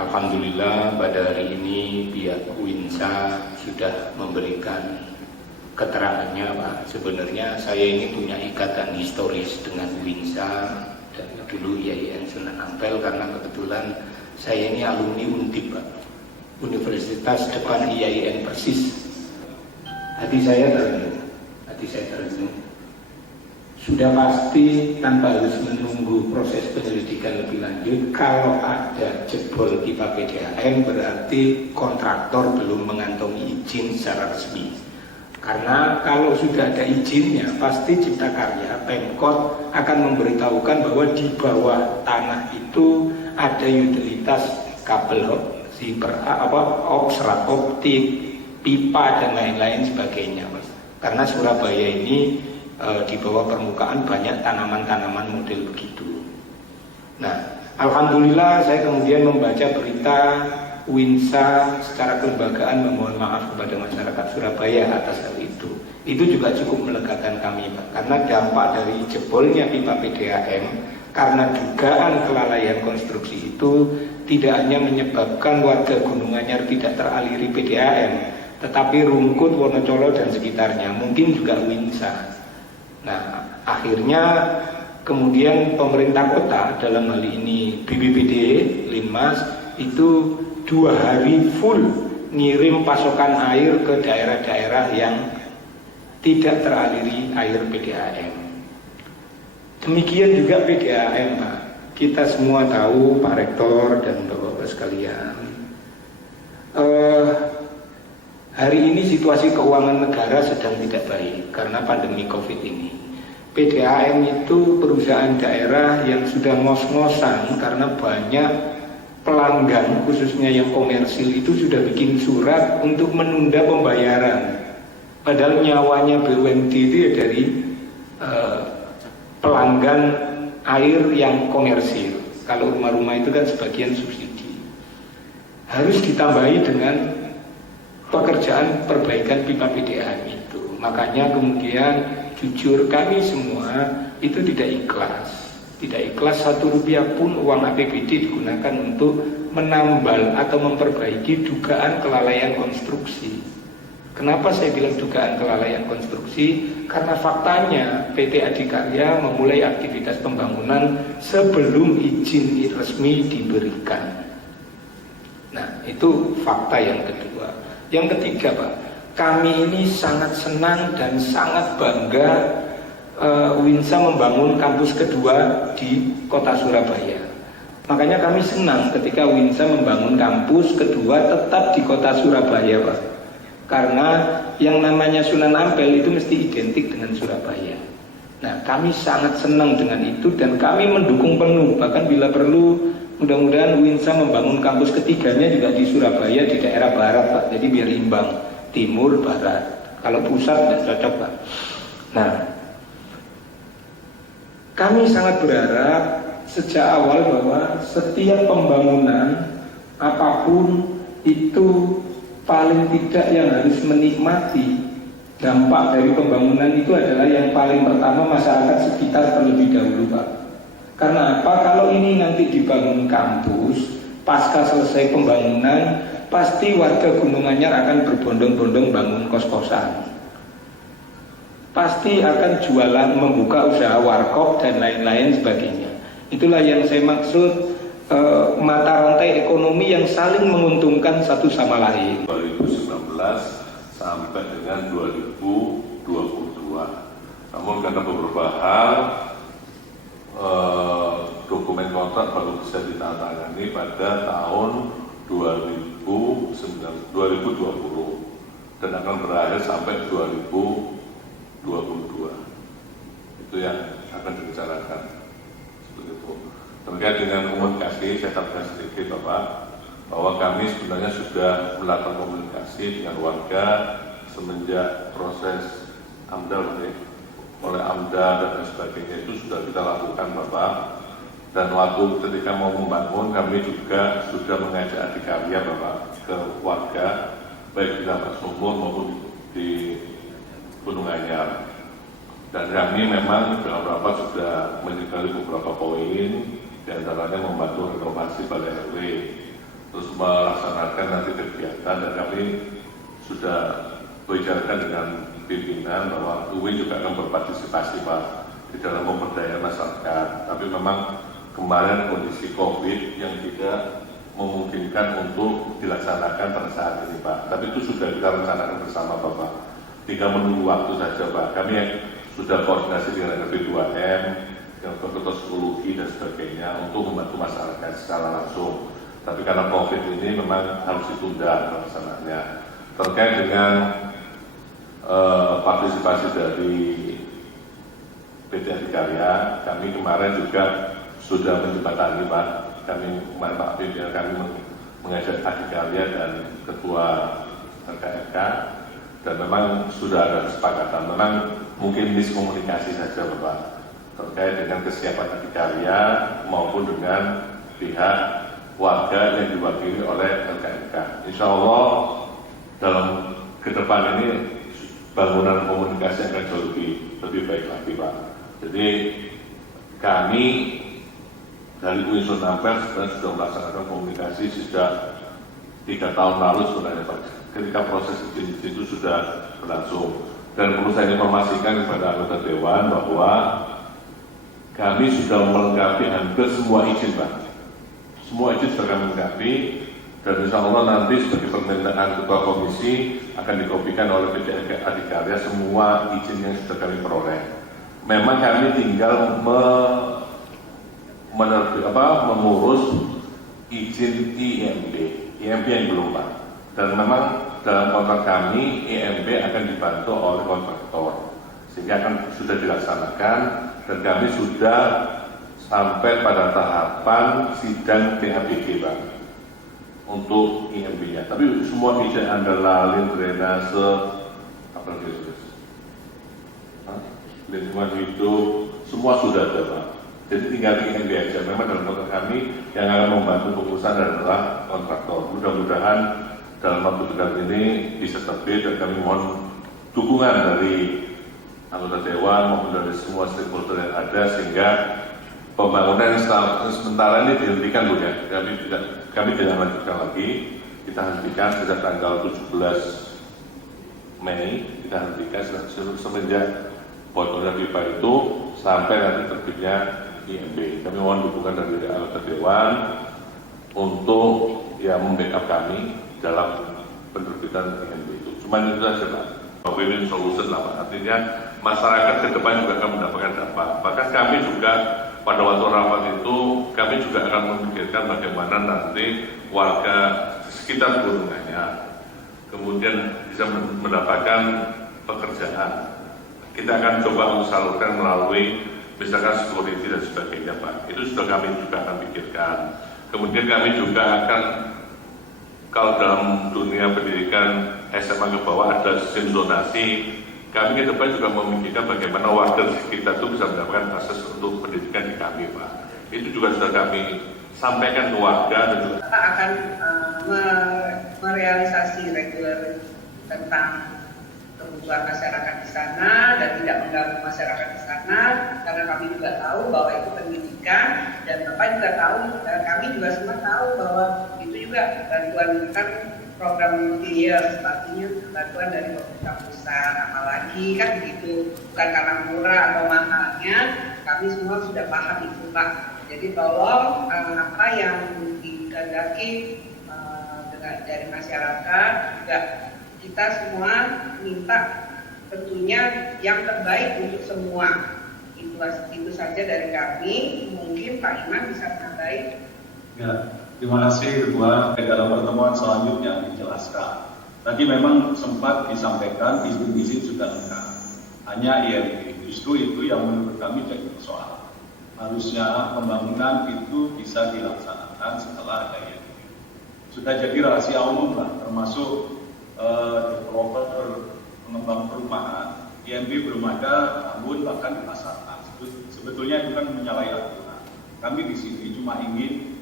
Alhamdulillah pada hari ini pihak Winsa sudah memberikan keterangannya, Pak. Sebenarnya saya ini punya ikatan historis dengan Winsa dan dulu IAIN Sunan Ampel karena kebetulan saya ini alumni Undip, Pak. Universitas depan IAIN persis. Hati saya terenyuh. Sudah pasti tanpa harus menunggu proses penyelidikan lebih lanjut, kalau ada jebol pipa PDAM berarti kontraktor belum mengantongi izin secara resmi. Karena kalau sudah ada izinnya, pasti Cipta Karya, Pemkot akan memberitahukan bahwa di bawah tanah itu ada utilitas kabel serat optik, pipa dan lain-lain sebagainya, Mas. Karena Surabaya ini di bawah permukaan banyak tanaman-tanaman model begitu. Nah, alhamdulillah saya kemudian membaca berita Winsa secara kelembagaan memohon maaf kepada masyarakat Surabaya atas hal itu. Itu juga cukup melegakan kami, Pak, karena dampak dari jebolnya pipa PDAM karena dugaan kelalaian konstruksi itu tidak hanya menyebabkan warga Gunung Anyar tidak teraliri PDAM, tetapi Rungkut, Wonocolo dan sekitarnya, mungkin juga Winsa. Nah, akhirnya kemudian pemerintah kota dalam hal ini BPBD, Linmas itu 2 hari full ngirim pasokan air ke daerah-daerah yang tidak teraliri air PDAM. Demikian juga PDAM, Pak. Kita semua tahu, Pak Rektor dan Bapak-Bapak sekalian, hari ini situasi keuangan negara sedang tidak baik karena pandemi COVID ini. PDAM itu perusahaan daerah yang sudah ngos-ngosan karena banyak pelanggan, khususnya yang komersil itu sudah bikin surat untuk menunda pembayaran. Padahal nyawanya BUMD itu ya dari pelanggan air yang komersil. Kalau rumah-rumah itu kan sebagian subsidi. Harus ditambahi dengan pekerjaan perbaikan pipa PDAM itu. Makanya kemudian jujur kami semua itu tidak ikhlas 1 rupiah pun uang APBD digunakan untuk menambal atau memperbaiki dugaan kelalaian konstruksi. Kenapa saya bilang dugaan kelalaian konstruksi? Karena faktanya PT Adikarya memulai aktivitas pembangunan sebelum izin resmi diberikan. Nah, itu fakta yang kedua. Yang ketiga, Pak, kami ini sangat senang dan sangat bangga Winsa membangun kampus kedua di kota Surabaya. Makanya kami senang ketika Winsa membangun kampus kedua tetap di kota Surabaya, Pak. Karena yang namanya Sunan Ampel itu mesti identik dengan Surabaya. Nah, kami sangat senang dengan itu dan kami mendukung penuh. Bahkan bila perlu, mudah-mudahan Winsa membangun kampus ketiganya juga di Surabaya, di daerah barat, Pak. Jadi biar imbang, timur, barat. Kalau pusat tidak cocok, Pak. Nah, kami sangat berharap sejak awal bahwa setiap pembangunan apapun itu paling tidak yang harus menikmati dampak dari pembangunan itu adalah yang paling pertama masyarakat sekitar terlebih dahulu, Pak. Karena apa? Kalau ini nanti dibangun kampus, pasca selesai pembangunan, pasti warga Gunung Anyar akan berbondong-bondong bangun kos-kosan. Pasti akan jualan, membuka usaha warkop dan lain-lain sebagainya. Itulah yang saya maksud mata rantai ekonomi yang saling menguntungkan satu sama lain. 2019 sampai dengan 2022. Namun karena beberapa hal dokumen kontrak baru bisa ditandatangani pada tahun 2020 dan akan berakhir sampai 2022. Itu yang akan dibicarakan. Seperti itu. Terkait dengan komunikasi, saya tambahkan sedikit, Bapak, bahwa kami sebenarnya sudah melakukan komunikasi dengan warga semenjak proses AMDAL oleh AMDA dan sebagainya itu sudah kita lakukan, Bapak. Dan waktu ketika mau membangun, kami juga sudah mengajak Adikarya, Bapak, ke warga, baik di Lapas Sumur maupun di Gunung Anyar. Dan kami memang dalam rapat sudah menyebutkan beberapa poin, diantaranya membantu renovasi balai RW, terus melaksanakan nanti kegiatan, dan kami sudah bicarakan dengan pimpinan bahwa UI juga akan berpartisipasi Pak di dalam pemberdayaan masyarakat. Tapi memang kemarin kondisi COVID yang tidak memungkinkan untuk dilaksanakan pada saat ini Pak. Tapi itu sudah kita rencanakan bersama Bapak. Tinggal menunggu waktu saja Pak. Kami sudah koordinasi dengan RP2M, dengan Fakultas Psikologi dan sebagainya untuk membantu masyarakat secara langsung. Tapi karena COVID ini memang harus ditunda pelaksanaannya. Terkait dengan partisipasi dari PT Adikarya, kami kemarin juga sudah menjembatani Pak. Kami kemarin Pak pimpinan kami mengajak Adikarya dan Ketua RKRK, dan memang sudah ada kesepakatan. Memang mungkin miskomunikasi saja Bapak terkait dengan kesiapan Adikarya maupun dengan pihak warga yang diwakili oleh LKMK. Insya Allah dalam ke depan ini bangunan komunikasi akan jauh lebih baik lagi Pak. Jadi kami dari Unsur Ampel sebenarnya sudah melaksanakan komunikasi sejak 3 tahun lalu sebenarnya Pak. Ketika proses izin itu sudah berlangsung. Dan perlu saya informasikan kepada anggota Dewan bahwa kami sudah melengkapi hampir semua izin Pak. Semua izin sudah kami lengkapi, dan insya Allah nanti sebagai permintaan Ketua Komisi akan dikopikan oleh PT Adikarya semua izin yang sudah kami peroleh. Memang kami tinggal mengurus izin IMB yang belum Pak. Dan memang dalam kontrak kami IMB akan dibantu oleh kontraktor, sehingga akan sudah dilaksanakan, dan kami sudah sampai pada tahapan sidang TABG Pak untuk IMB-nya. Tapi semua izin Anda lalin, drainase, apa lagi? Lingkungan hidup, semua sudah ada Pak. Jadi tinggal IMB aja. Memang dalam kontrak kami yang akan membantu pengurusan adalah kontraktor. Mudah-mudahan dalam waktu dekat ini bisa terbit, dan kami mohon dukungan dari anggota Dewan maupun dari semua stakeholder yang ada, sehingga pembangunan sementara ini dihentikan Bu ya. Kami tidak lanjutkan lagi. Kita hentikan sejak tanggal 17 Mei, kita hentikan semenjak bocornya pipa itu sampai nanti terbitnya IMB. Kami mohon dukungan dari anggota Dewan untuk membackup kami dalam penerbitan IMB itu. Cuma itu saja Pak. Win-win solution lah Pak. Artinya masyarakat ke depan juga akan mendapatkan dampak. Bahkan kami juga pada waktu rapat itu kami juga akan memikirkan bagaimana nanti warga sekitar gunungannya kemudian bisa mendapatkan pekerjaan. Kita akan coba salurkan melalui misalkan security dan sebagainya Pak. Itu sudah kami juga akan pikirkan. Kemudian kami juga akan, kalau dalam dunia pendidikan SMA ke bawah ada sistem zonasi, kami ke depan juga memikirkan bagaimana warga kita itu bisa mendapatkan akses untuk pendidikan di kami Pak. Itu juga sudah kami sampaikan ke warga, dan juga kita akan merealisasi reguler tentang kebutuhan masyarakat di sana dan tidak mengganggu masyarakat di sana, karena kami juga tahu bahwa itu pendidikan, dan Bapak juga tahu, dan kami juga semua tahu bahwa itu juga bantuan kan program multi-year, artinya bantuan dari pemerintah pusat, apalagi kan begitu, bukan karena murah atau mahalnya, kami semua sudah paham itu Pak. Jadi tolong apa yang dikehendaki dari masyarakat juga kita semua minta tentunya yang terbaik untuk semua. Itu saja dari kami. Mungkin Pak Iman bisa menambahi. Ya, terima kasih Ketua. Dalam pertemuan selanjutnya dijelaskan. Tadi memang sempat disampaikan izin sudah lengkap. Hanya IMB. Justru itu yang menurut kami jadi persoalan. Harusnya pembangunan itu bisa dilaksanakan setelah ada IMB. Sudah jadi rahasia umum lah, termasuk developer pengembang perumahan, IMB belum ada, namun bahkan dipasarkan. Sebetulnya itu kan menyalahi aturan. Kami di sini cuma ingin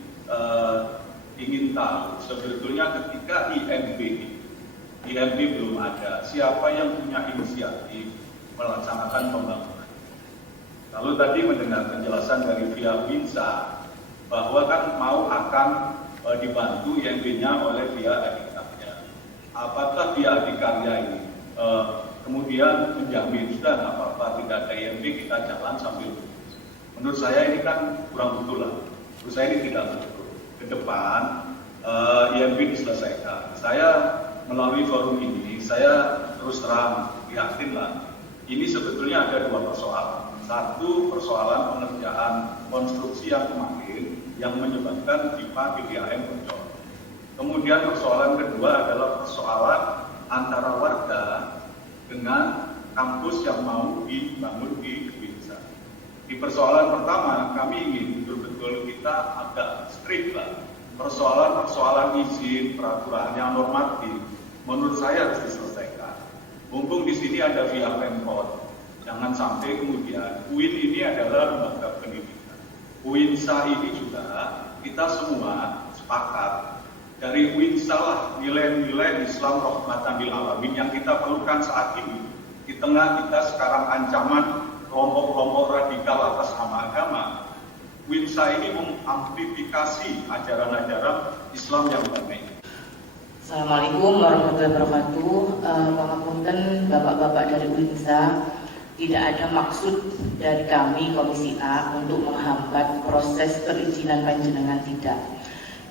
tahu sebetulnya ketika IMB belum ada, siapa yang punya inisiatif melaksanakan pembangunan. Lalu tadi mendengar penjelasan dari pihak Winsa bahwa kan mau akan dibantu IMB-nya oleh pihak Adikarya. Apakah pihak Adikarya ini kemudian menjamin sudah nggak apa-apa tidak ada IMB kita jalan sambil menurut saya ini kan kurang betul lah. Menurut saya ini tidak betul. Ke depan IMB diselesaikan. Saya melalui forum ini saya terus terang yakin lah ini sebetulnya ada dua persoalan. Satu, persoalan pengerjaan konstruksi yang kemarin yang menyebabkan pipa PDAM bocor. Kemudian persoalan kedua adalah persoalan antara warga dengan kampus yang mau dibangun di Winsa. Di persoalan pertama, kami ingin betul-betul kita agak strict lah. Persoalan-persoalan izin, peraturan yang normatif, menurut saya harus diselesaikan. Mumpung di sini ada via Pemkot. Jangan sampai kemudian UIN ini adalah lembaga pendidikan. Winsa ini juga kita semua sepakat dari Winsa lah nilai-nilai Islam rahmatan lil alamin yang kita perlukan saat ini di tengah kita sekarang ancaman kelompok-kelompok radikal atas nama agama. Winsa ini mengamplifikasi ajaran-ajaran Islam yang baik. Assalamualaikum warahmatullahi wabarakatuh. Pangapunten Bapak-bapak dari Winsa. Tidak ada maksud dari kami Komisi A untuk menghambat proses perizinan panjenengan, tidak.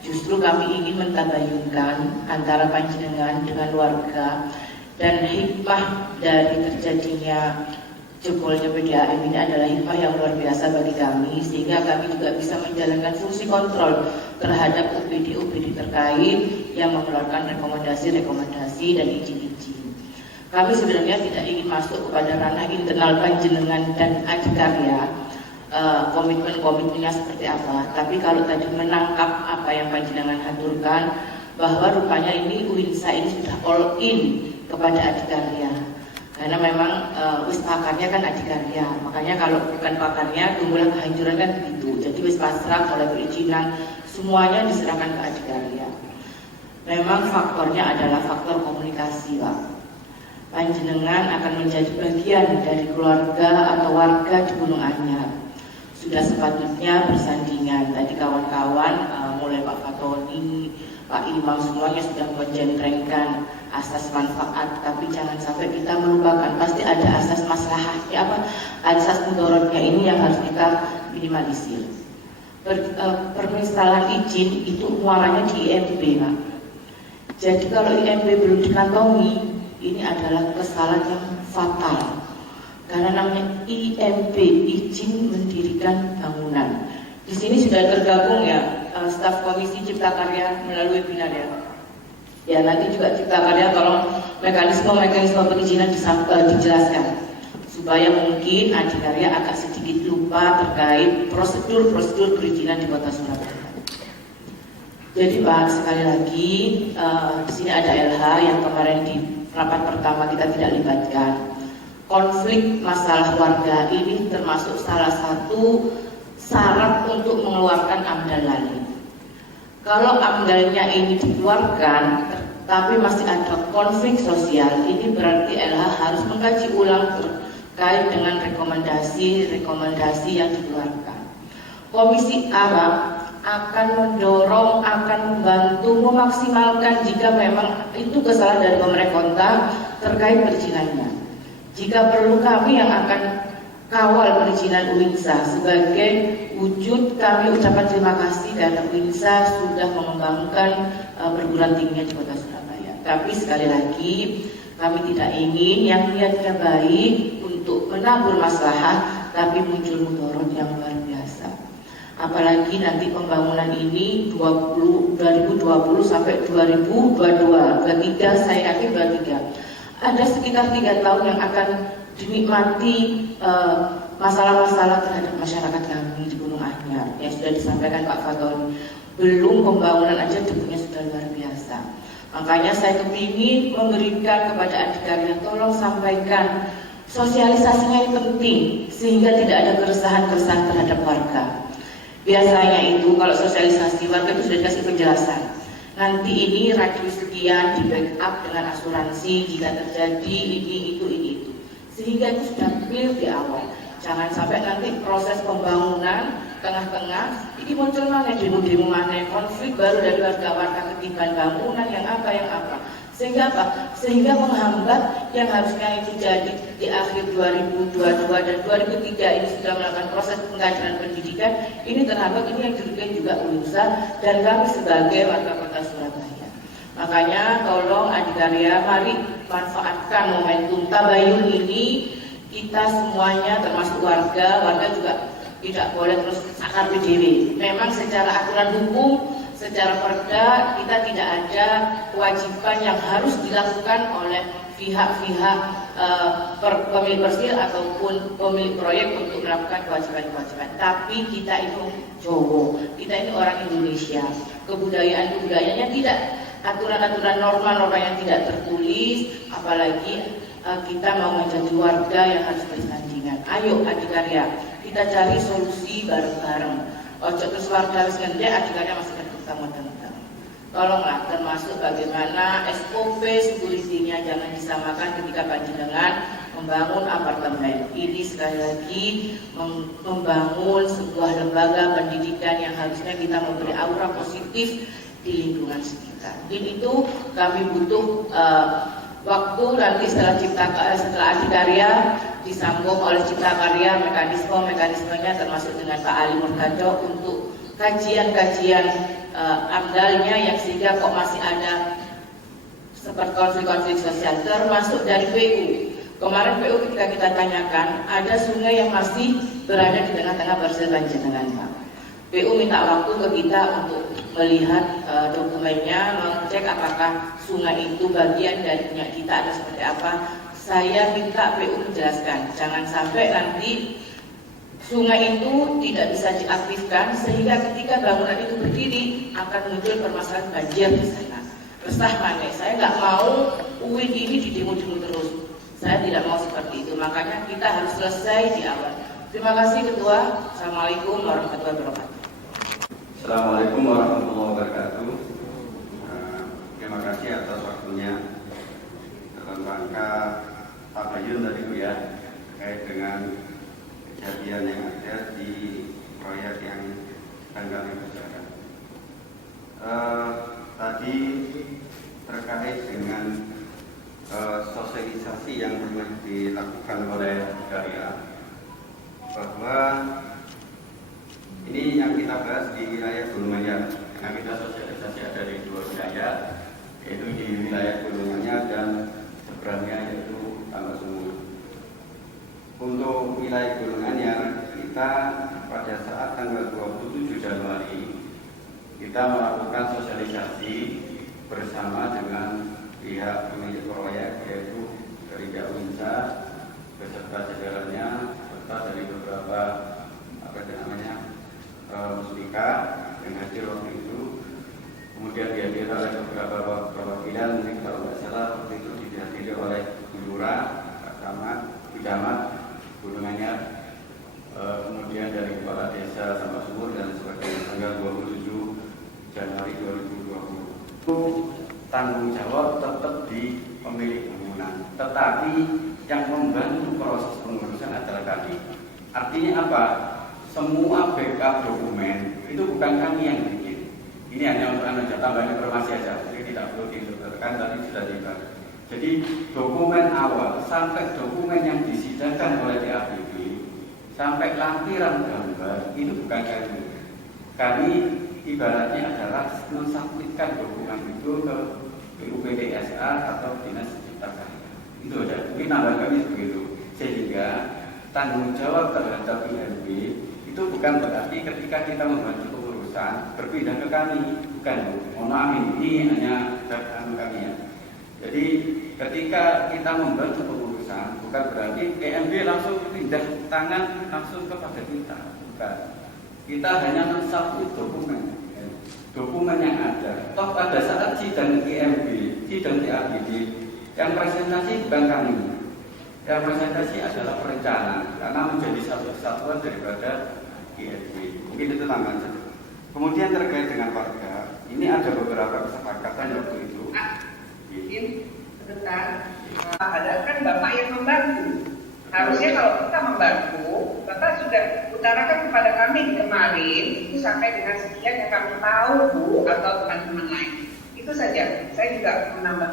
Justru kami ingin mentabayunkan antara panjenengan dengan warga dan hikmah dari terjadinya jebolnya PDAM ini adalah hikmah yang luar biasa bagi kami, sehingga kami juga bisa menjalankan fungsi kontrol terhadap OPD-OPD terkait yang mengeluarkan rekomendasi-rekomendasi dan izin-izin. Kami sebenarnya tidak ingin masuk kepada ranah internal panjenengan dan Adikarya, komitmen-komitmennya seperti apa. Tapi kalau tadi menangkap apa yang panjenengan haturkan, bahwa rupanya ini Winsa ini sudah all in kepada Adikarya. Karena memang wis pakarnya kan Adikarya. Makanya kalau bukan pakarnya, tunggulah kehancuran kan begitu. Jadi wis pasrah oleh perizinan, semuanya diserahkan ke Adikarya. Memang faktornya adalah faktor komunikasi, Pak. Panjenengan akan menjadi bagian dari keluarga atau warga di Gunung Anyar. Sudah sepatutnya bersandingan. Tadi kawan-kawan, mulai Pak Fatoni, Pak Imam, semuanya sudah menjentrenkan asas manfaat. Tapi jangan sampai kita melupakan, pasti ada asas maslahatnya, asas mudorotnya ini yang harus kita minimalisir. Permisalan izin itu muaranya di IMB, Pak. Jadi kalau IMB belum dikantongi, ini adalah kesalahan yang fatal. Karena namanya IMB, izin mendirikan bangunan. Di sini sudah tergabung ya staf Komisi Cipta Karya melalui webinar ya. Ya nanti juga Cipta Karya tolong mekanisme perizinan dijelaskan supaya mungkin Adikarya agak sedikit lupa terkait prosedur perizinan di Kota Surabaya. Jadi Pak, sekali lagi di sini ada LH yang kemarin di rapat pertama kita tidak libatkan. Konflik masalah warga ini termasuk salah satu syarat untuk mengeluarkan AMDAL lali. Kalau AMDALnya ini dikeluarkan, tapi masih ada konflik sosial, ini berarti LH harus mengkaji ulang terkait dengan rekomendasi yang dikeluarkan. Komisi A akan mendorong, akan membantu, memaksimalkan jika memang itu kesalahan dari pemerintah kota terkait perizinannya. Jika perlu kami yang akan kawal perizinan Winsa. Sebagai wujud kami ucapan terima kasih karena Winsa sudah mengembangkan perguruan tingginya di Kota Surabaya. Tapi sekali lagi kami tidak ingin yang niatnya baik untuk menabur maslahat tapi muncul mudarat yang luar biasa. Apalagi nanti pembangunan ini 2020 sampai 2022, 23, saya yakin 23. Ada sekitar 3 tahun yang akan dinikmati masalah-masalah terhadap masyarakat kami di Gunung Anyar yang sudah disampaikan Pak Fatoni. Belum pembangunan aja debunya sudah luar biasa. Makanya saya kepingin memberikan kepada Adikarya, tolong sampaikan sosialisasinya ini penting sehingga tidak ada keresahan-keresahan terhadap warga. Biasanya itu kalau sosialisasi warga itu sudah dikasih penjelasan. Nanti ini radius sekian di backup dengan asuransi jika terjadi ini itu. Sehingga itu sudah clear di awal. Jangan sampai nanti proses pembangunan tengah-tengah ini muncul mana demo-demo mana, konflik baru dari warga-warga ketiban bangunan yang apa. Sehingga apa? Sehingga menghambat yang harusnya itu jadi di akhir 2022 dan 2003 ini sudah melakukan proses pengkajian pendidikan, ini terhambat, ini yang dirugikan juga UNSA dan kami sebagai warga kota Surabaya. Makanya tolong Adikarya, mari manfaatkan momentum tabayun ini, kita semuanya termasuk warga juga tidak boleh terus sakar PDW. Memang secara aturan hukum, secara perda kita tidak ada kewajiban yang harus dilakukan oleh pihak-pihak pemilik persil ataupun pemilik proyek untuk melakukan kewajiban-kewajiban. Tapi kita itu Jawa, kita ini orang Indonesia, kebudayaan-kebudayaannya tidak, aturan-aturan norma-norma yang tidak tertulis, apalagi kita mau menjadi warga yang harus bersandingan. Ayo Adikarya, kita cari solusi bareng-bareng. Ojo terus warga wis ngendek, Adikarya masih bertemu-temu. Tolonglah, termasuk bagaimana SOP security-nya jangan disamakan ketika panjenengan membangun apartemen. Ini sekali lagi membangun sebuah lembaga pendidikan yang harusnya kita memberi aura positif di lingkungan sekitar. Dan itu kami butuh waktu nanti setelah Adikarya disambung oleh Cipta Karya, mekanismenya termasuk dengan Pak Ali Murtado untuk kajian-kajian amdalnya yang sehingga kok masih ada seperti konflik-konflik sosial, termasuk dari PU. Kemarin PU ketika kita tanyakan, ada sungai yang masih berada di tengah-tengah Barzel Panjenengan, Pak. PU minta waktu ke kita untuk melihat dokumennya, mengecek apakah sungai itu bagian dari punya kita atau seperti apa. Saya minta PU menjelaskan, jangan sampai nanti sungai itu tidak bisa diaktifkan sehingga ketika bangunan itu berdiri akan muncul permasalahan banjir di sana. Resah mana? Saya nggak mau UIN ini didemo-demo terus. Saya tidak mau seperti itu. Makanya kita harus selesai di awal. Terima kasih Ketua. Assalamualaikum warahmatullahi wabarakatuh. Assalamualaikum warahmatullahi wabarakatuh. Terima kasih atas waktunya dalam rangka tabayun tadi Bu ya, terkait dengan kejadian yang ada di proyek yang sedang kami kerjakan. Tadi terkait dengan sosialisasi yang pernah dilakukan oleh Adikarya, bahwa ini yang kita bahas di wilayah Gununganyar, karena kita sosialisasi ada di dua wilayah, yaitu di wilayah Gununganyar dan seberangnya yaitu Tambak Sumur. Untuk wilayah Gununganyar, kita pada saat tanggal 27 Januari kita melakukan sosialisasi bersama dengan pihak pemilik proyek, yaitu dari pihak UNSA beserta jajarannya, serta dari beberapa Mustika yang hadir waktu itu, kemudian dihadiri oleh beberapa perwakilan, mungkin kalau nggak salah waktu itu dihadiri oleh Lurah, Pak Camat, Gununganyar, kemudian dari Kepala Desa Tambak Sumur dan sebagainya, tanggal 27 Januari 2020. Itu tanggung jawab tetap di pemilik bangunan, tetapi yang membantu proses pengurusan adalah kami. Artinya apa? Semua backup dokumen itu bukan kami yang bikin. Ini hanya untuk tambahan informasi saja, jadi tidak perlu diinterpretasikan, tapi sudah dibahas. Jadi dokumen awal sampai dokumen yang disidangkan oleh DAPB sampai lampiran gambar itu bukan kami. Kami ibaratnya adalah mensubmitkan dokumen itu ke PUPDSA atau Dinas Cipta Karya. Itu saja. Mungkin nambah kami begitu. Sehingga tanggung jawab terhadap IMB itu bukan berarti ketika kita membantu pengurusan berpindah ke kami, bukan. Mohon maaf, ini hanya data kami ya. Jadi ketika kita membantu pengurusan bukan berarti IMB langsung pindah tangan langsung kepada kita, bukan. Kita hanya mensubmit dokumen yang ada. Toh pada saat sidang IMB, sidang DAPB, yang presentasi bukan kami. Yang presentasi adalah perencanaan karena menjadi satu kesatuan daripada IMB. Mungkin itu tambahan saja. Kemudian terkait dengan warga, ini ada beberapa kesepakatan waktu itu. Mungkin sebentar, ada kan Bapak yang membantu. Harusnya kalau kita membantu, Bapak sudah utarakan kepada kami kemarin, itu sampai dengan sekian yang kami tahu Bu, atau teman-teman lain. Itu saja, saya juga menambah.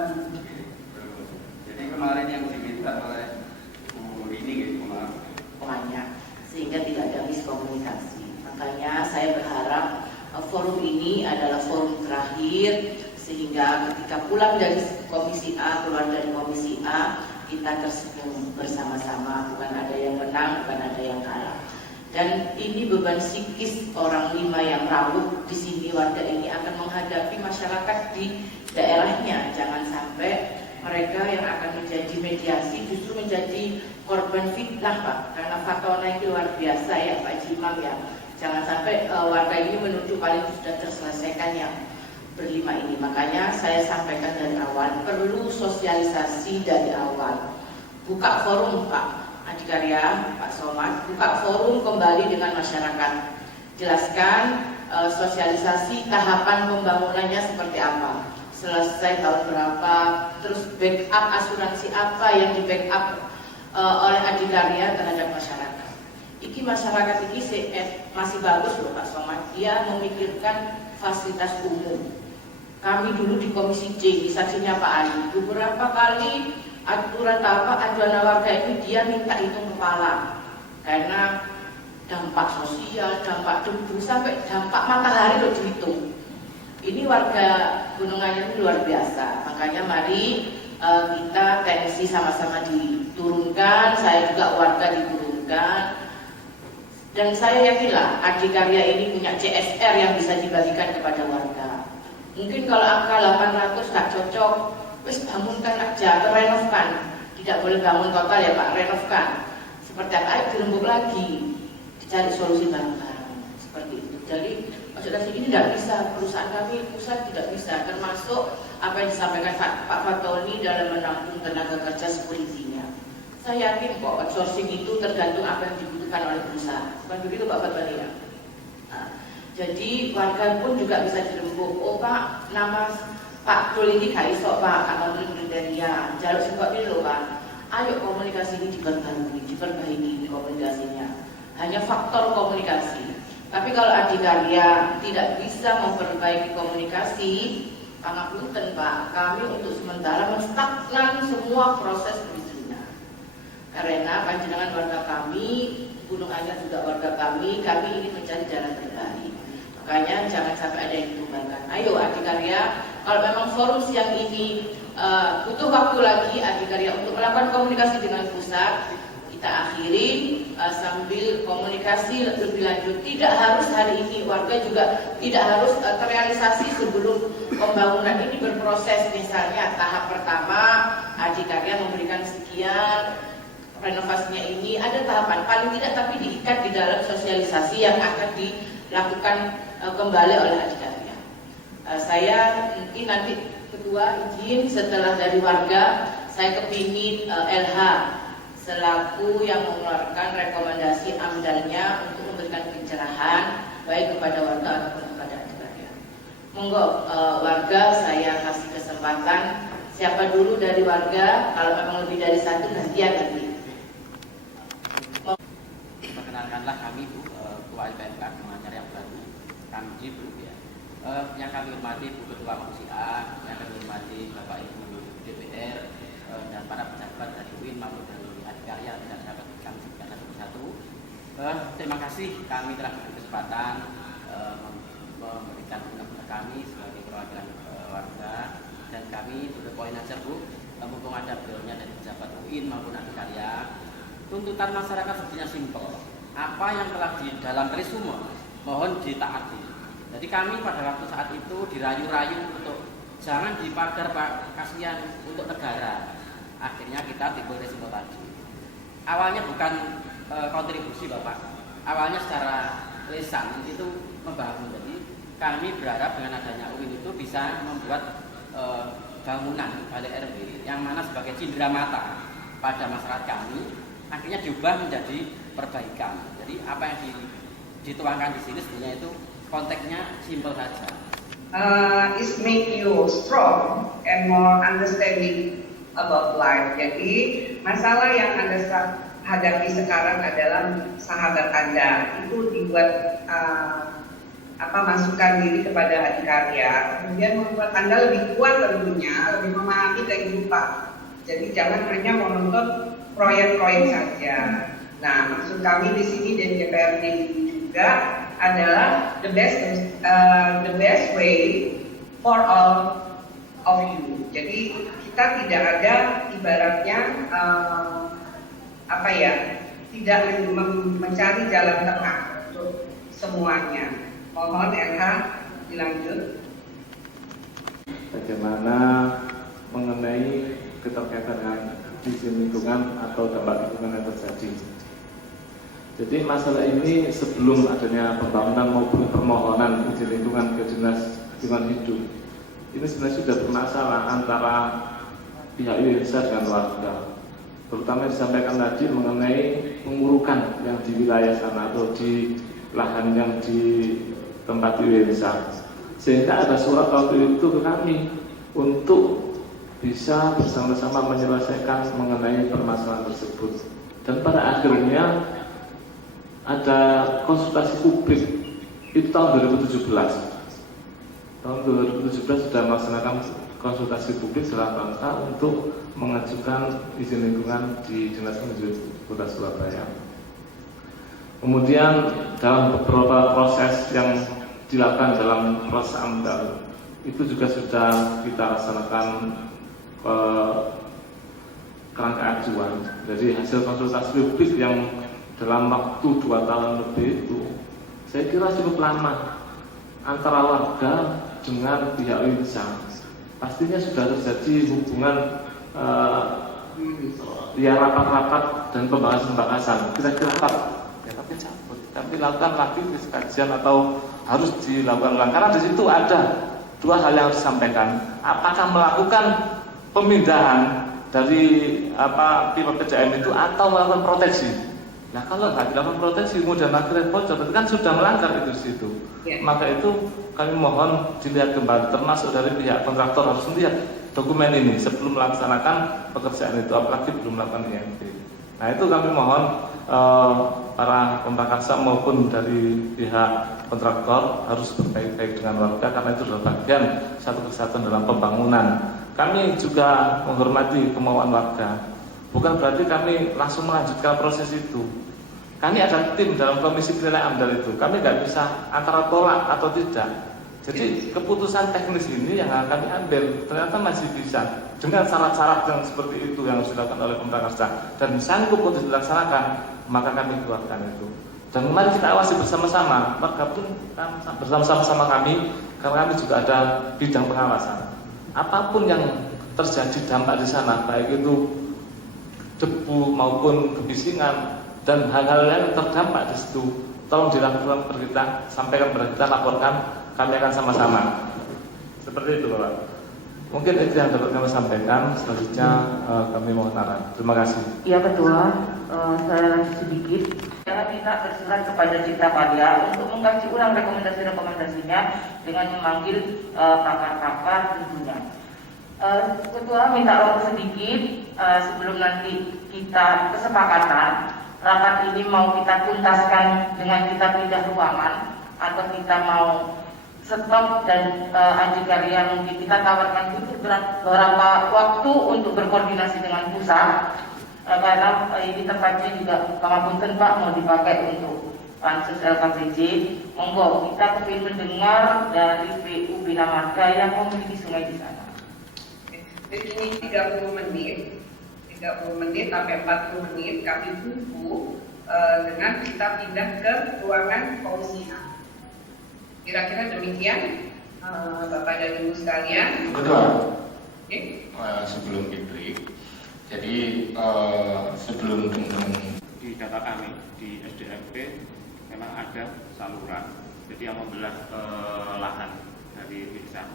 Jadi kemarin yang diminta oleh Bu Rini gitu, banyak, sehingga tidak ada miskomunikasi. Makanya saya berharap forum ini adalah forum terakhir, sehingga ketika pulang dari komisi A, keluar dari komisi A, kita tersenyum bersama-sama, bukan ada yang menang, bukan ada yang kalah. Dan ini beban psikis orang 5 yang rawuh di sini, warga ini akan menghadapi masyarakat di daerahnya. Jangan sampai mereka yang akan menjadi mediasi justru menjadi korban fitnah, Pak. Karena fatwa itu luar biasa ya Pak Jimam ya. Jangan sampai warga ini menuduh paling sudah terselesaikan yang berlima ini. Makanya saya sampaikan dari awal, perlu sosialisasi dari awal. Buka forum Pak Adikarya, Pak Somad, buka forum kembali dengan masyarakat. Jelaskan sosialisasi tahapan pembangunannya seperti apa, selesai tahun berapa, terus backup asuransi apa yang di backup oleh Adikarya terhadap masyarakat. Iki masyarakat ini masih bagus loh Pak Somad, dia memikirkan fasilitas umum. Kami dulu di Komisi C, di saksinya Pak Ali, beberapa kali aturan aduan warga ini dia minta hitung kepala karena dampak sosial, dampak debu, sampai dampak matahari loh dihitung. Ini warga Gunung Anyar ini luar biasa. Makanya mari kita tensi sama-sama diturunkan, saya juga warga diturunkan. Dan saya yakinlah Adikarya ini punya CSR yang bisa dibagikan kepada warga. Mungkin kalau angka 800 tak cocok, wis bangunkan aja atau renovkan. Tidak boleh bangun total ya Pak, renovkan. Seperti apa? Ayo dirembuk lagi, dicari solusi bareng-bareng seperti itu. Jadi maksudnya ini tidak bisa, perusahaan kami pusat tidak bisa, termasuk apa yang disampaikan Pak Fatoni dalam menampung tenaga kerja security-nya. Saya yakin kok outsourcing itu tergantung apa yang dibutuhkan oleh perusahaan. Bukan begitu Pak Fatoni ya? Nah, jadi warga pun juga bisa dirembuk. Oh Pak, nama Pak Dul ini gak iso Pak, gak memberi kriteria. Jaluk sebab ini loh Pak. Ayo komunikasi ini diperbaiki komunikasinya. Hanya faktor komunikasi. Tapi kalau Adikarya tidak bisa memperbaiki komunikasi, pangapunten Pak, kami untuk sementara menstagnan semua proses perizinan. Karena panjenengan warga kami, Gunung Anyar juga warga kami ingin mencari jalan terbaik. Makanya jangan sampai ada yang ditumbangkan. Ayo Adikarya, kalau memang forum siang ini butuh waktu lagi Adikarya untuk melakukan komunikasi dengan pusat, kita akhiri sambil komunikasi lebih lanjut. Tidak harus hari ini, warga juga tidak harus terrealisasi sebelum pembangunan ini berproses. Misalnya tahap pertama Adikarya memberikan sekian, renovasinya ini ada tahapan paling tidak, tapi diikat di dalam sosialisasi yang akan dilakukan kembali oleh Adikarya. Saya mungkin nanti kedua izin setelah dari warga, saya kepingin LH selaku yang mengeluarkan rekomendasi amdalnya untuk memberikan pencerahan baik kepada warga ataupun kepada Adikarya. Monggo warga, saya kasih kesempatan. Siapa dulu dari warga? Kalau memang lebih dari satu gantian nanti. Perkenalkanlah kami Bu, Ketua LPMK Gunung Anyar yang baru, kami Bu ya. Yang kami hormati Bu Ketua Komisi A, yang kami hormati Bapak Ibu DPR dan para pejabat dari UIN maupun dari Adikarya dan sahabat kami sebutkan satu-satu. Terima kasih kami telah diberi kesempatan memberikan undang-undang kami sebagai perwakilan warga, dan kami to the point aja Bu, mumpung ada beliaunya dari pejabat UIN maupun Adikarya. Tuntutan masyarakat sebetulnya simpel. Apa yang telah di dalam resume mohon ditaati. Jadi kami pada waktu saat itu dirayu-rayu untuk jangan dipagar Pak, kasihan untuk negara. Akhirnya kita timbul resume tadi. Awalnya bukan kontribusi Bapak. Awalnya secara lisan itu membangun. Jadi kami berharap dengan adanya UIN itu bisa membuat bangunan balai RW yang mana sebagai cindera mata pada masyarakat kami akhirnya diubah menjadi perbaikan. Jadi apa yang dituangkan di sini sebenarnya itu konteksnya simpel saja. Is make you strong and more understanding about life. Jadi masalah yang Anda hadapi sekarang adalah sahabat Anda. Itu dibuat masukan diri kepada adikarya, kemudian membuat Anda lebih kuat tentunya, lebih memahami kehidupan. Jadi jangan hanya menonton proyek-proyek saja. Nah, maksud kami di sini dan DPRD ini juga adalah the best way for all of you. Jadi kita tidak ada ibaratnya tidak mencari jalan tengah untuk semuanya. Mohon LH dilanjut. Bagaimana mengenai keterkaitan dengan izin lingkungan atau dampak lingkungan yang terjadi. Jadi masalah ini sebelum adanya pembangunan maupun permohonan izin lingkungan ke Dinas Lingkungan Hidup, ini sebenarnya sudah bermasalah antara pihak UNESA dengan warga. Terutama disampaikan tadi mengenai pengurukan yang di wilayah sana atau di lahan yang di tempat UNESA. Sehingga ada surat waktu itu ke kami untuk bisa bersama-sama menyelesaikan mengenai permasalahan tersebut. Dan pada akhirnya ada konsultasi publik itu tahun 2017. Tahun 2017 sudah melaksanakan konsultasi publik dalam rangka untuk mengajukan izin lingkungan di Dinas Lingkungan Hidup Kota Surabaya. Kemudian dalam beberapa proses yang dilakukan dalam proses AMDAL itu juga sudah kita laksanakan kerangka ajuan. Jadi hasil konsultasi publik yang dalam waktu 2 tahun lebih itu saya kira cukup lama antara warga dengan pihak UNESA. Pastinya sudah terjadi hubungan rapat-rapat dan pembahasan-pembahasan. Kira-kira tapi lakukan lagi kajian atau harus dilakukan ulang, karena di situ ada 2 hal yang harus disampaikan. Apakah melakukan pemindahan dari pipa PCM itu atau melakukan proteksi? Nah, kalau nggak dilakukan proteksi kemudian akhirnya bocor, itu kan sudah melanggar itu di situ. Maka itu kami mohon dilihat kembali, termasuk dari pihak kontraktor harus melihat dokumen ini sebelum melaksanakan pekerjaan itu, apalagi belum melakukan IMP. Nah, itu kami mohon para pemprakarsa maupun dari pihak kontraktor harus berbaik-baik dengan warga, karena itu adalah bagian satu kesatuan dalam pembangunan. Kami juga menghormati kemauan warga, bukan berarti kami langsung melanjutkan proses itu. Kami ada tim dalam komisi penilaian AMDAL itu, kami nggak bisa antara tolak atau tidak. Jadi keputusan teknis ini yang akan kami ambil ternyata masih bisa dengan syarat-syarat yang seperti itu yang harus dilakukan oleh pemprakarsa dan sanggup untuk dilaksanakan, maka kami keluarkan itu. Dan mari kita awasi bersama-sama, bergabung bersama-sama kami, karena kami juga ada bidang pengawasan. Apapun yang terjadi dampak di sana, baik itu debu maupun kebisingan dan hal-hal yang terdampak di situ, tolong dilakukan kepada kita, sampaikan kepada kita, laporkan, kami akan sama-sama. Seperti itu, Bapak. Mungkin itu yang dapat kami sampaikan. Selanjutnya kami mohon arahan. Terima kasih. Ya, Ketua, saya lanjut sedikit. Saya minta bersurat kepada Cipta Karya untuk mengkaji ulang rekomendasi-rekomendasinya dengan memanggil pakar-pakar tentunya. Ketua minta waktu sedikit sebelum nanti kita kesepakatan rapat ini mau kita tuntaskan dengan kita pindah ruangan atau kita mau stop dan adikarya mungkin kita tawarkan itu beberapa waktu untuk berkoordinasi dengan pusat karena ini tempatnya juga pangapunten Pak mau dipakai untuk pansus LKPJ. Monggo kita ingin mendengar dari PU Bina Marga yang memiliki sungai di sana. Ini 30 menit sampai 40 menit kami tunggu dengan kita pindah ke ruangan komisi A. Kira-kira demikian, Bapak dan Ibu sekalian. Betul. Sebelum diberi, jadi sebelum teman-teman di data kami di SDMP memang ada saluran, jadi yang membelah lahan dari desa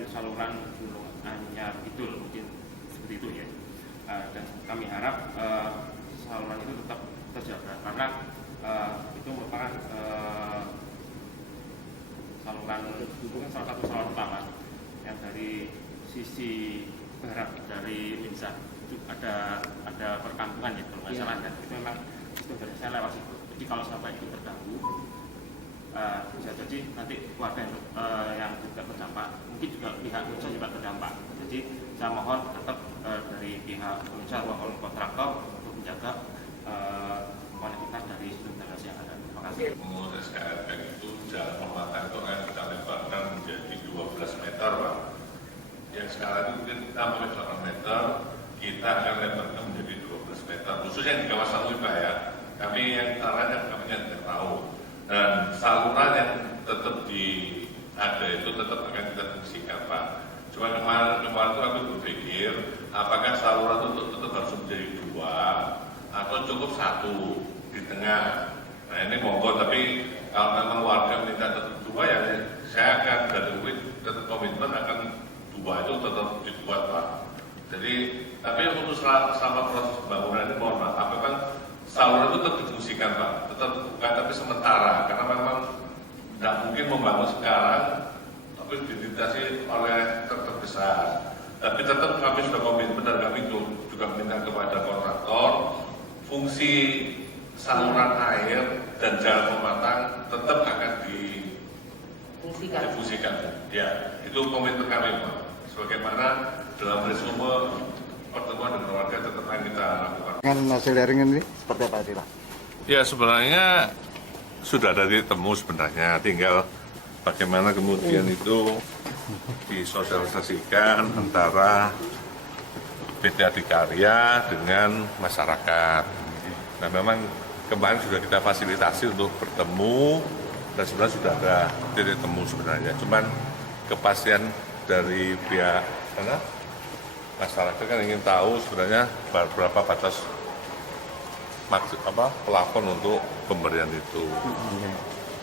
itu saluran Gunung Anyar Kidul, mungkin seperti itu ya. Dan kami harap saluran itu tetap terjaga karena itu merupakan saluran itu kan salah satu saluran utama yang dari sisi barat dari Insa ada perkampungan ya kalau nggak salah, dan itu memang sistem saya lewat situ. Jadi kalau sampai itu terganggu, bisa jadi nanti warga yang juga terdampak, mungkin juga pihak usaha juga terdampak. Jadi saya mohon tetap dari pihak usaha maupun kontraktor untuk menjaga konektivitas dari sumber yang ada. Terima kasih. Menurut SKRM itu jalan pematang itu akan kita lebarkan menjadi 12 meter, Pak. Yang sekarang itu mungkin 6 meter, kita akan lebarkan menjadi 12 meter. Khususnya di kawasan Wibah ya. Kami yang caranya kami tidak tahu. Dan saluran yang tetap ada itu tetap akan kita fungsikan, Pak. Cuma kemarin itu kami berpikir apakah saluran itu tetap harus menjadi 2 atau cukup 1 di tengah. Nah ini monggo, tapi kalau memang warga minta tetap 2 ya saya akan dari UIN tetap komitmen akan 2 itu tetap dibuat, Pak. Jadi tapi untuk selama proses pembangunan ini mohon maaf, memang saluran itu tetap difungsikan, Pak, tetap buka tapi sementara karena memang tidak mungkin membangun sekarang tapi dilintasi oleh truk besar. Tapi tetap kami sudah komitmen dan kami juga minta kepada kontraktor fungsi saluran air dan jalan pematang tetap akan difungsikan. Ya, itu komitmen kami, Pak. Sebagaimana dalam resume pertemuan dengan warga tetap akan kita lakukan. Dengan hasil hearing ini seperti apa sih, Pak? Ya sebenarnya sudah ada titik temu sebenarnya, tinggal bagaimana kemudian itu disosialisasikan antara PT Adikarya dengan masyarakat. Nah memang kemarin sudah kita fasilitasi untuk bertemu dan sebenarnya sudah ada titik temu sebenarnya. Cuman kepastian dari pihak sana masyarakat kan ingin tahu sebenarnya berapa batas plafon untuk pemberian itu.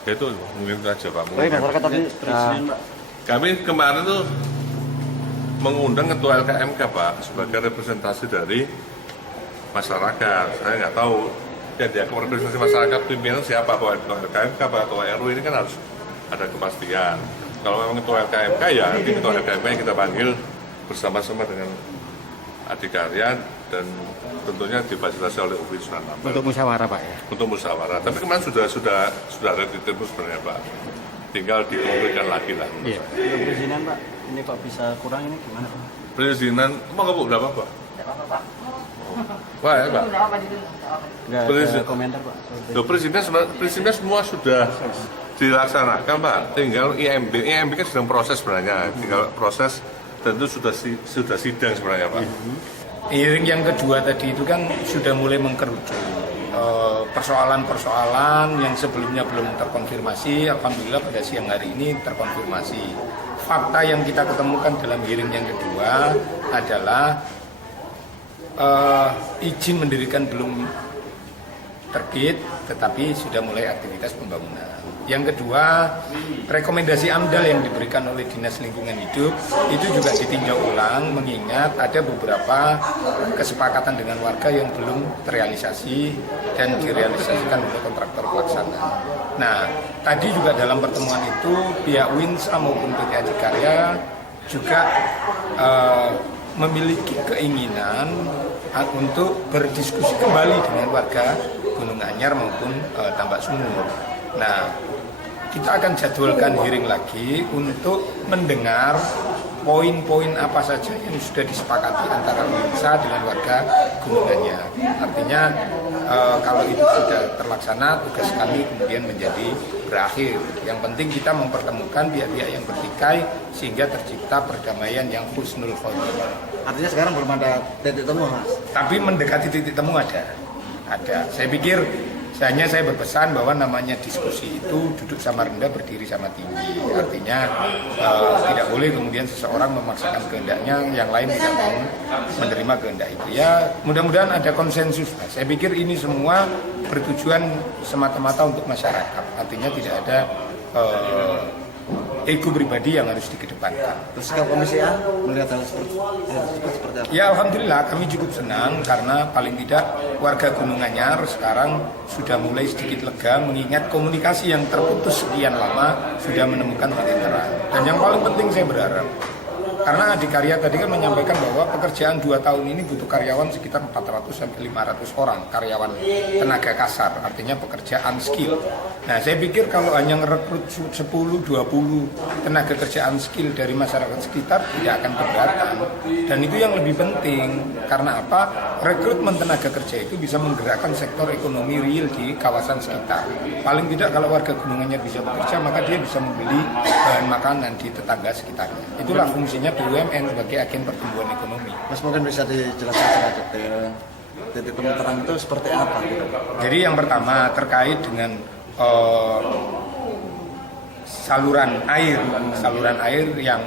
Itu mungkin saja, Pak. Masyarakat tadi Kami kemarin tuh mengundang Ketua LKMK, Pak, sebagai representasi dari masyarakat. Saya nggak tahu ya dia representasi masyarakat pimpinan siapa, Pak, Ketua LKMK, Pak, Ketua RW ini kan harus ada kepastian. Kalau memang Ketua LKMK ya nanti Ketua LKMK yang kita panggil bersama-sama dengan Adikarya dan tentunya difasilitasi oleh UPI Sunan Ampel. untuk musyawarah, Pak, ya? Untuk musyawarah. Tapi kemarin sudah ada titik temu sebenarnya, Pak. Tinggal dikonkretkan lagi lah. Iya. Untuk perizinan, Pak, ini Pak bisa kurang ini gimana, Pak? Perizinan, mau nggak, Bu? Nggak apa-apa. Tidak apa-apa, Pak. Wah, ya, Pak. Tidak apa gitu. Nggak ada komentar, Pak. Loh, perizinan semua sudah dilaksanakan, Pak. Tinggal IMB kan sedang proses sebenarnya. Tinggal proses dan itu sudah sidang sebenarnya, Pak. Hearing yang kedua tadi itu kan sudah mulai mengkerucut. Persoalan-persoalan yang sebelumnya belum terkonfirmasi, alhamdulillah pada siang hari ini terkonfirmasi. Fakta yang kita ketemukan dalam hearing yang kedua adalah izin mendirikan belum terbit, tetapi sudah mulai aktivitas pembangunan. Yang kedua, rekomendasi AMDAL yang diberikan oleh Dinas Lingkungan Hidup itu juga ditinjau ulang, mengingat ada beberapa kesepakatan dengan warga yang belum terrealisasi dan direalisasikan oleh kontraktor pelaksana. Nah, tadi juga dalam pertemuan itu pihak WINSA maupun PT Adikarya juga memiliki keinginan untuk berdiskusi kembali dengan warga Gunung Anyar maupun Tambak Sumur. Nah, kita akan jadwalkan hearing lagi untuk mendengar poin-poin apa saja yang sudah disepakati antara WINSA dengan warga Gunung Anyar. Artinya kalau itu sudah terlaksana, tugas kami kemudian menjadi berakhir. Yang penting kita mempertemukan pihak-pihak yang bertikai sehingga tercipta perdamaian yang husnul khotimah. Artinya sekarang belum ada titik temu, Mas? Tapi mendekati titik temu ada. Saya pikir saya berpesan bahwa namanya diskusi itu duduk sama rendah, berdiri sama tinggi. Artinya tidak boleh kemudian seseorang memaksakan kehendaknya, yang lain tidak mau menerima kehendak itu. Ya mudah-mudahan ada konsensus. Nah, saya pikir ini semua bertujuan semata-mata untuk masyarakat. Artinya tidak ada ego pribadi yang harus dikedepankan. Terus kalau Komisi A melihat hal seperti apa? Ya alhamdulillah kami cukup senang karena paling tidak warga Gunung Anyar sekarang sudah mulai sedikit lega mengingat komunikasi yang terputus sekian lama sudah menemukan titik terang. Dan yang paling penting saya berharap Karena Adikarya tadi kan menyampaikan bahwa pekerjaan 2 tahun ini butuh karyawan sekitar 400 sampai 500 orang, karyawan tenaga kasar, artinya pekerjaan skill. Nah, saya pikir kalau hanya merekrut 10-20 tenaga kerjaan skill dari masyarakat sekitar tidak akan keberatan. Dan itu yang lebih penting, karena apa? Rekrutmen tenaga kerja itu bisa menggerakkan sektor ekonomi real di kawasan sekitar. Paling tidak kalau warga Gunung Anyar bisa bekerja, maka dia bisa membeli bahan makanan di tetangga sekitarnya. Itulah fungsinya BUMN sebagai agen pertumbuhan ekonomi. Mas, mungkin bisa dijelaskan secara detail titik temu terang itu seperti apa gitu? Jadi yang pertama terkait dengan saluran air yang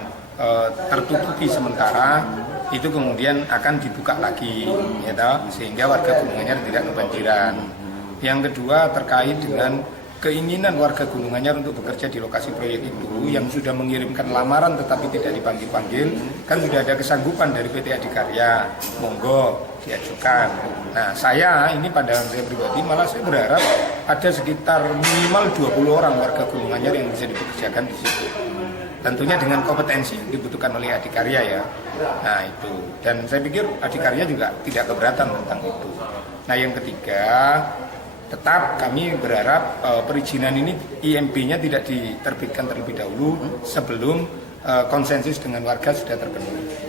tertutupi sementara itu kemudian akan dibuka lagi, ya toh, sehingga warga Gunung Anyar tidak kebanjiran. Yang kedua terkait dengan keinginan warga Gunung Anyar untuk bekerja di lokasi proyek itu yang sudah mengirimkan lamaran tetapi tidak dipanggil-panggil, kan sudah ada kesanggupan dari PT Adikarya, monggo diajukan. Nah, saya ini pandangan saya pribadi, malah saya berharap ada sekitar minimal 20 orang warga Gunung Anyar yang bisa dipekerjakan di situ. Tentunya dengan kompetensi yang dibutuhkan oleh Adikarya ya. Nah itu, dan saya pikir Adikarya juga tidak keberatan tentang itu. Nah yang ketiga, tetap kami berharap perizinan ini IMB-nya tidak diterbitkan terlebih dahulu sebelum konsensus dengan warga sudah terpenuhi.